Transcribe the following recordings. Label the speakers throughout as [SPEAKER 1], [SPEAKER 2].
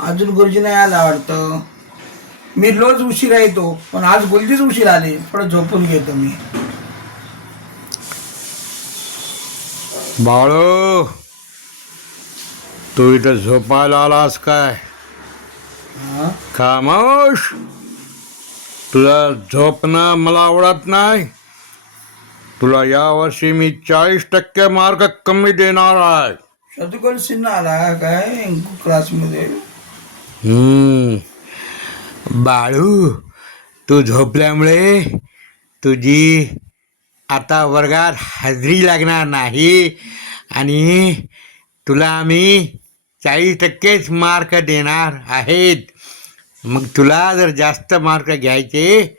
[SPEAKER 1] अजून गुरुजी नाही आला वाटतं. मी रोज उशिरा येतो पण आज गुरुजीच उशीर आले. थोडं झोपून घेतो मी.
[SPEAKER 2] बाळू तू इथं झोपायला आलास काय?
[SPEAKER 1] हा?
[SPEAKER 2] खामोश? तुला झोपणं मला आवडत नाही. तुला यावर्षी मी चाळीस टक्के मार्क कमी देणार आहे.
[SPEAKER 1] शतुकल सिन्हा आला काय? क्लासमध्ये.
[SPEAKER 2] बाळू तू झोपल्यामुळे तुझी आता वर्गात हजेरी लागणार नाही आणि तुला आम्ही चाळीस टक्केच मार्क देणार आहेत. मग तुला जर जास्त मार्क घ्यायचे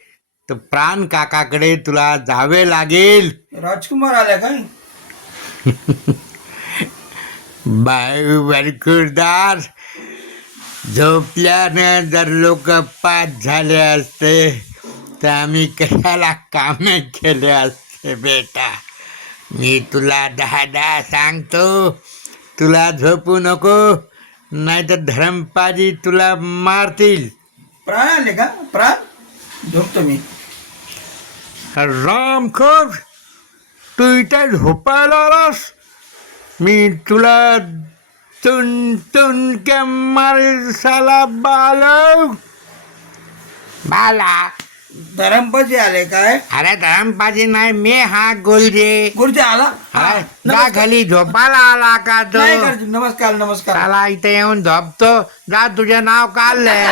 [SPEAKER 2] तर प्राण काकाकडे तुला जावे लागेल.
[SPEAKER 1] राजकुमार आल्या काय?
[SPEAKER 2] बाय बरकुरदार झोपल्यानं जर लोक पास झाले असते तर आम्ही कशाला कामे केले असते बेटा? मी तुला दहा दहा सांगतो तुला झोपू नको नाही तर धरमपाजी तुला मारतील.
[SPEAKER 1] प्राण आले का? प्राण? झोपतो मी.
[SPEAKER 2] रामखोर तू इथे झोपायला आलास? मी तुला तुन तुन के मार साला बाला.
[SPEAKER 1] धरमपाजी आले काय?
[SPEAKER 2] अरे धरमपाजी नाही मी हा गोलजे
[SPEAKER 1] गुरुजी आला? हा,
[SPEAKER 2] हा, जा
[SPEAKER 1] नमस्कार.
[SPEAKER 2] खाली झोपायला आला का तो?
[SPEAKER 1] नाही गुरुजी, नमस्कार नमस्कार.
[SPEAKER 2] त्याला इथे येऊन झोपतो. जा तुझे नाव काढलंय